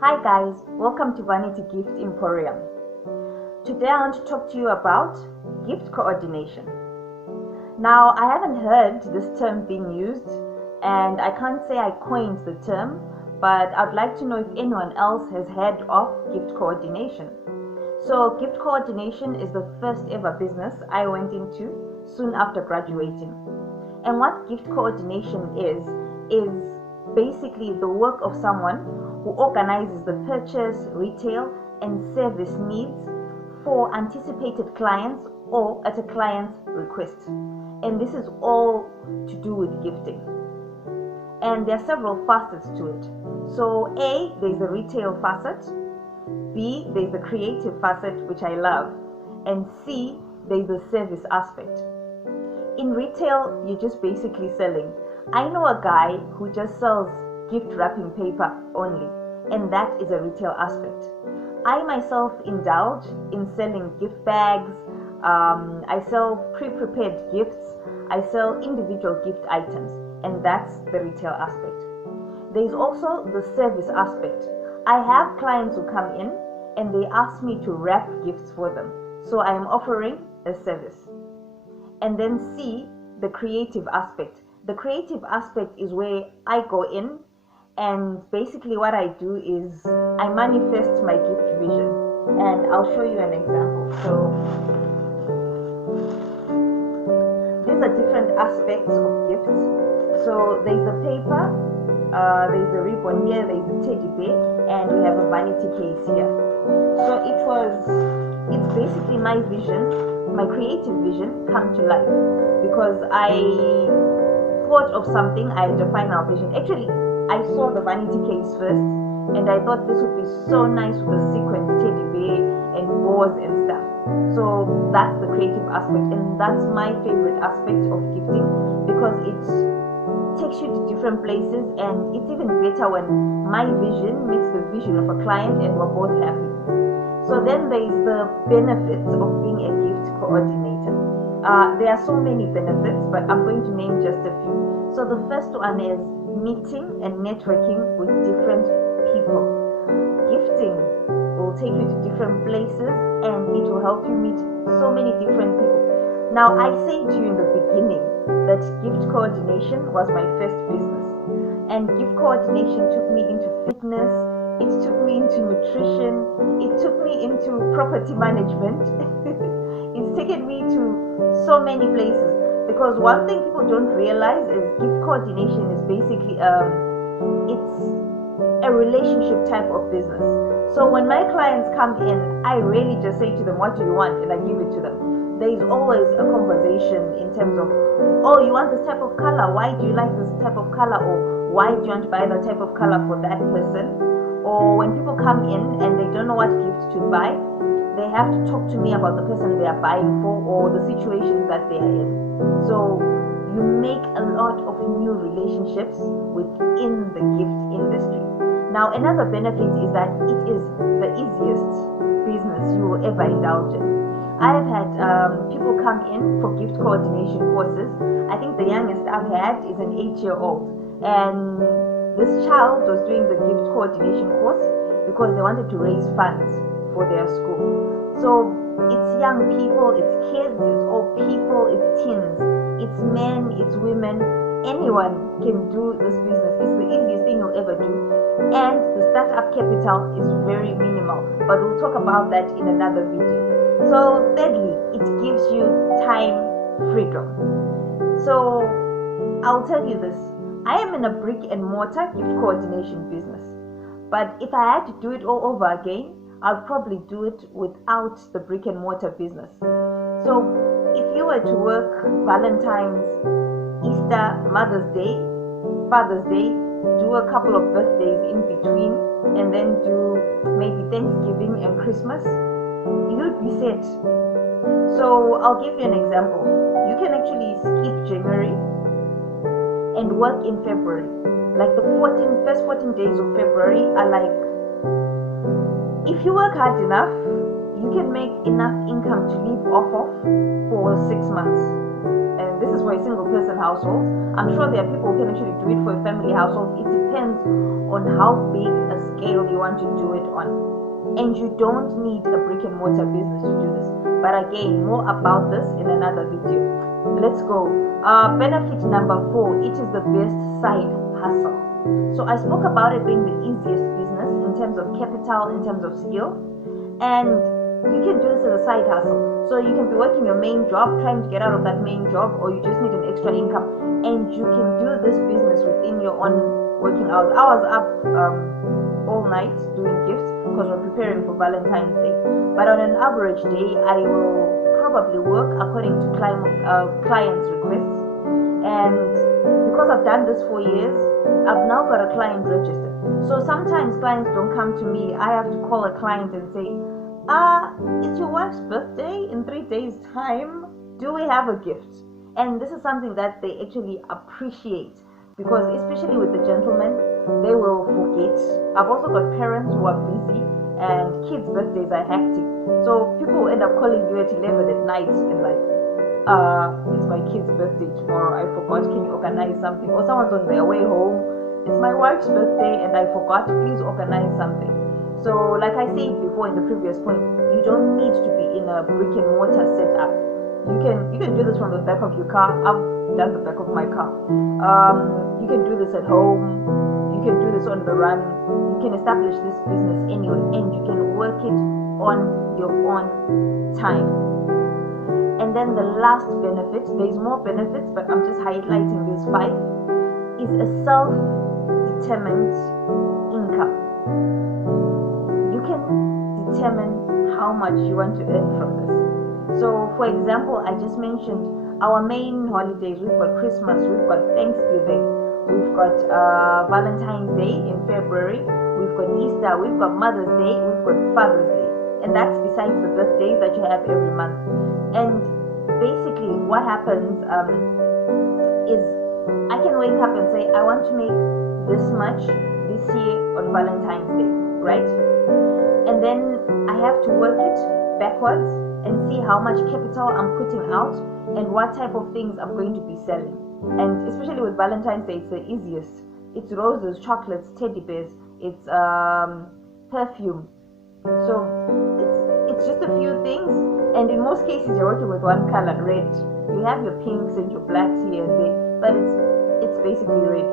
Hi guys, welcome to Vanity Gift Emporium. Today I want to talk to you about gift coordination. Now, I haven't heard this term being used and I can't say I coined the term, but I'd like to know if anyone else has heard of gift coordination. So, gift coordination is the first ever business I went into soon after graduating. And what gift coordination is basically the work of someone who organizes the purchase, retail, and service needs for anticipated clients or at a client's request. And this is all to do with gifting. And there are several facets to it. So A, there's the retail facet. B, there's the creative facet, which I love. And C, there's the service aspect. In retail, you're just basically selling. I know a guy who just sells gift wrapping paper only, and that is a retail aspect. I myself indulge in selling gift bags. I sell pre-prepared gifts. I sell individual gift items, and that's the retail aspect. There's also the service aspect. I have clients who come in and they ask me to wrap gifts for them, so I am offering a service. And then C, the creative aspect. The creative aspect is where I go in and basically what I do is I manifest my gift vision. And I'll show you an example. So these are different aspects of gifts. So there's the paper, there's the ribbon here, there's the teddy bear, and we have a vanity case here. So it's basically my vision, my creative vision come to life because I thought of something. I had a final vision. Actually, I saw the vanity case first and I thought this would be so nice with a sequined teddy bear and bows and stuff. So that's the creative aspect, and that's my favorite aspect of gifting because it takes you to different places, and it's even better when my vision meets the vision of a client and we're both happy. So then there is the benefits of being a gift coordinator. There are so many benefits, but I'm going to name just a few. So the first one is meeting and networking with different people. Gifting will take you to different places and it will help you meet so many different people. Now, I said to you in the beginning that gift coordination was my first business, and gift coordination took me into fitness. It took me into nutrition. It took me into property management. It's taken me to so many places because one thing people don't realize is gift coordination is basically it's a relationship type of business. So when my clients come in, I really just say to them, what do you want? And I give it to them. There is always a conversation in terms of, oh, you want this type of color? Why do you like this type of color? Or why do you want to buy that type of color for that person? Or when people come in and they don't know what gift to buy, they have to talk to me about the person they are buying for or the situations that they are in. So you make a lot of new relationships within the gift industry. Now, another benefit is that it is the easiest business you will ever indulge in. I've had people come in for gift coordination courses. I think the youngest I've had is an 8-year-old, and this child was doing the gift coordination course because they wanted to raise funds for their school. So it's young people, it's kids, it's old people, it's teens, it's men, it's women. Anyone can do this business. It's the easiest thing you'll ever do. And the startup capital is very minimal. But we'll talk about that in another video. So thirdly, it gives you time freedom. So I'll tell you this. I am in a brick and mortar gift coordination business, but if I had to do it all over again, I'll probably do it without the brick and mortar business. So if you were to work Valentine's, Easter, Mother's Day, Father's Day, do a couple of birthdays in between, and then do maybe Thanksgiving and Christmas, you'd be set. So I'll give you an example. You can actually skip January and work in February. Like the first 14 days of February are like, if you work hard enough, you can make enough income to live off of for 6 months. And this is for a single person household. I'm sure there are people who can actually do it for a family household. It depends on how big a scale you want to do it on. And you don't need a brick and mortar business to do this. But again, more about this in another video. Let's go. Benefit number 4, it is the best side hustle. So I spoke about it being the easiest business in terms of capital, in terms of skill, and you can do this as a side hustle. So you can be working your main job, trying to get out of that main job, or you just need an extra income, and you can do this business within your own working hours. I was up all night doing gifts because we're preparing for Valentine's Day. But on an average day, I will probably work according to clients' requests. And because I've done this for years, I've now got a client register. So sometimes clients don't come to me. I have to call a client and say, it's your wife's birthday in 3 days' time. Do we have a gift? And this is something that they actually appreciate, because especially with the gentlemen, they will forget. I've also got parents who are busy and kids' birthdays are hectic. So people end up calling you at 11 at night and like, it's my kid's birthday tomorrow, I forgot, can you organize something? Or someone's on their way home, it's my wife's birthday and I forgot, please organize something. So like I said before in the previous point, you don't need to be in a brick and mortar setup. You can do this from the back of your car. I've done the back of my car. You can do this at home. You can do this on the run. You can establish this business anywhere, and you can work it on your own time. And then the last benefit, there's more benefits, but I'm just highlighting these 5, is a self-determined income. You can determine how much you want to earn from this. So for example, I just mentioned our main holidays. We've got Christmas, we've got Thanksgiving, we've got Valentine's Day in February, we've got Easter, we've got Mother's Day, we've got Father's Day, and that's besides the birthdays that you have every month. And basically what happens is I can wake up and say, I want to make this much this year on Valentine's Day, right? And then I have to work it backwards and see how much capital I'm putting out and what type of things I'm going to be selling. And especially with Valentine's Day, it's the easiest. It's roses, chocolates, teddy bears, it's perfume. So it's just a few things, and in most cases you're working with one color, red. You have your pinks and your blacks here and there, but it's basically red.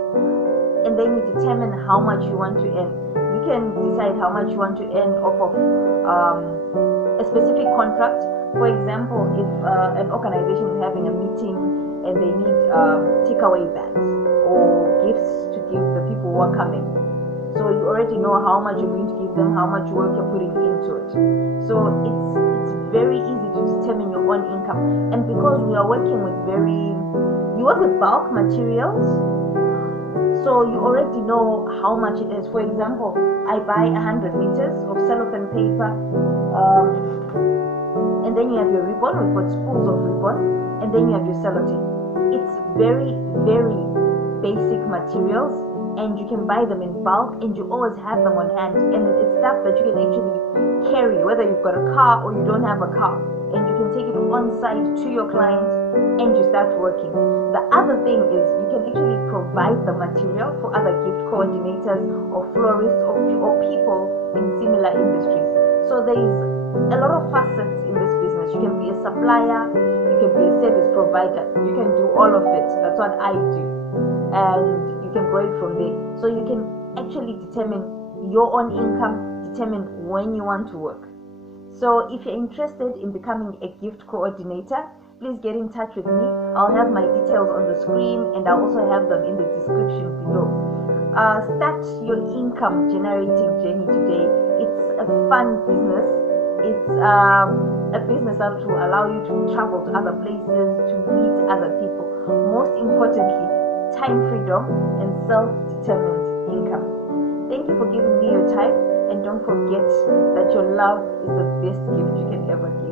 And then you determine how much you want to earn. You can decide how much you want to earn off of a specific contract. For example, if an organization is having a meeting and they need takeaway bags or gifts to give the people who are coming, so you already know how much you're going to give them, how much work you're putting into it. So it's very easy to determine your own income. And because we are working with you work with bulk materials, so you already know how much it is. For example, I buy 100 meters of cellophane paper, and then you have your ribbon. We've got spools of ribbon, and then you have your sellotape. It's very, very basic materials, and you can buy them in bulk, and you always have them on hand. And it's stuff that you can actually carry, whether you've got a car or you don't have a car, and you can take it on site to your client and you start working. The other thing is you can actually provide the material for other gift coordinators or florists or people in similar industries. So there is a lot of facets in this business. You can be a supplier, you can be a service provider, you can do all of it. That's what I do, and you can grow it from there. So you can actually determine your own income, determine when you want to work. So if you're interested in becoming a gift coordinator, please get in touch with me. I'll have my details on the screen, and I'll also have them in the description below. Start your income generating journey today. It's a fun business. It's a business that will allow you to travel to other places, to meet other people. Most importantly, time freedom and self-determined income. Thank you for giving me your time, and don't forget that your love is the best gift you can ever give.